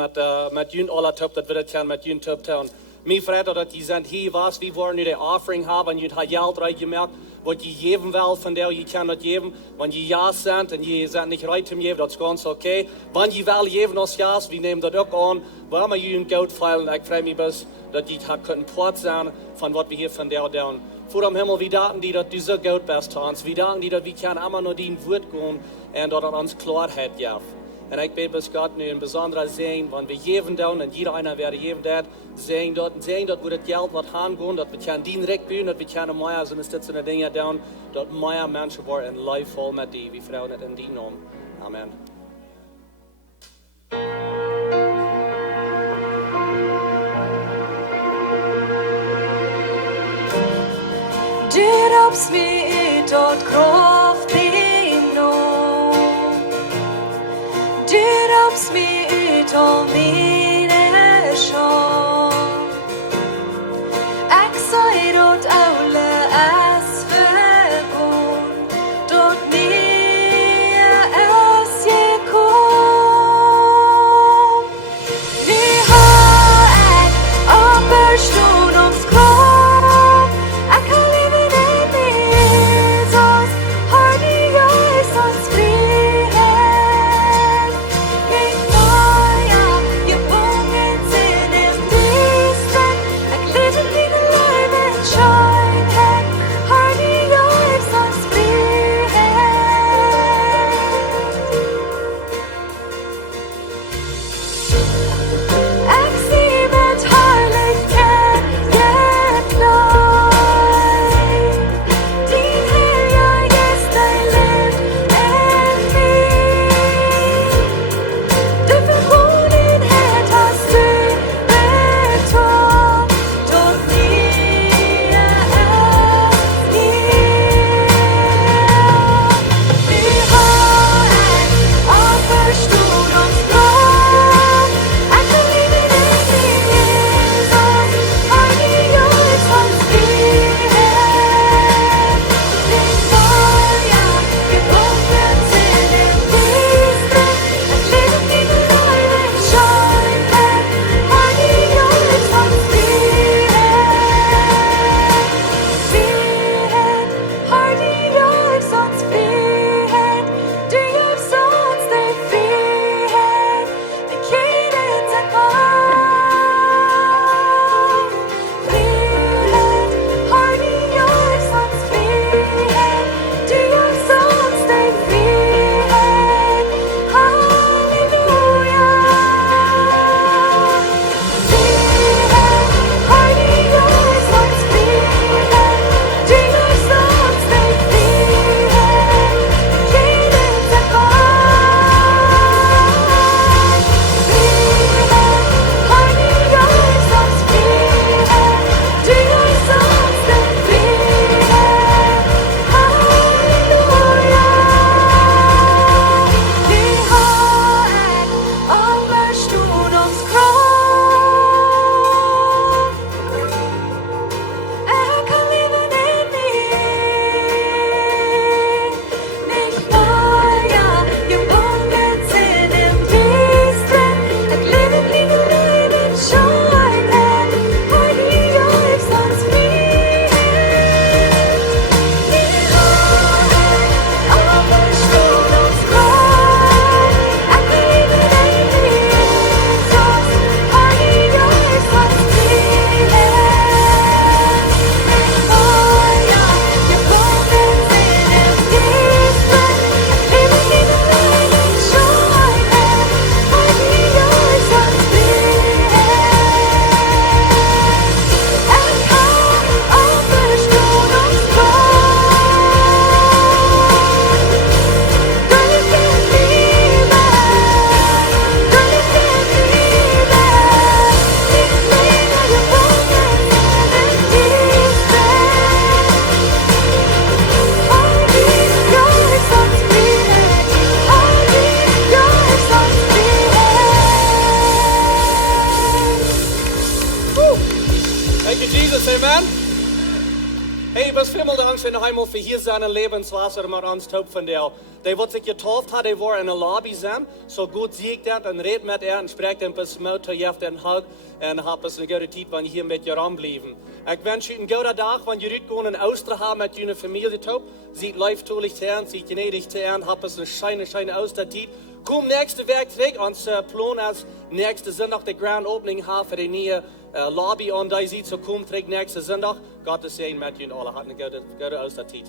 met jullie alle top, dat we dat kunnen met jullie top doen. Mijn vrienden dat die zijn hier was, wie worden nu de offering hebben en jullie hebben geld eruit gemerkt. Wat je geven wil van der, je kan dat geven. Wanneer je ja bent en je bent niet rijk om geven, dat is ganz oké. Wanneer je wel geven als ja, we nemen dat ook aan. Waarom je een goud veilen, ik vraag me best dat je het kunnen poort zijn van wat we hier van der doen. Voor am Himmel, we danken die dat du zo goed bist aan ons. We danken die dat we kunnen allemaal naar die woord gaan en dat het ons klaarheid geeft. En ik bid bis Gott nu een bijzondere zegen, want we geven doen en jeder einer werde geven dat. Zegen dat we het geld wat gaan, dat we kunnen dien recht doen, dat we kunnen meer zijn stitsende dingen doen, dat meer mensen worden en life vol met die. We vragen het in die naam. Amen. Du rabs mig ut kraft din nåd. Du rabs mig ut av min sjål. Exai dot aule as förkon. Dot nia as je kom. Ni har ek apperston om skram. Ek har livet deg med Jesus. Har ni Jesus frihet. Jeg Hey, was vielen Dank sind einmal für hier sein Lebenswasser mit uns taub von der. Der, was sich getauft hat, der war in der Lobby sein. So gut sieht er und redet mit er und spricht ein bisschen Mutter, jeft den Hug und hat es eine gute Zeit, wenn ihr hier mit ihr ranbleiben. Ich wünsche euch einen guten Tag, wenn ihr heute in Austria haben mit eurer Familie taub. Sieht live toll zu hören, sieht gnädig zu hören, habt es eine schöne Austerzeit. Komm nächste Woche zurück, uns Plan als nächste Sonntag der Grand Opening haben für die neue Lobby und da sieht so komm zurück nächste Sonntag. Gottes Segen mit Ihnen alle. Hat eine gute Austerzeit.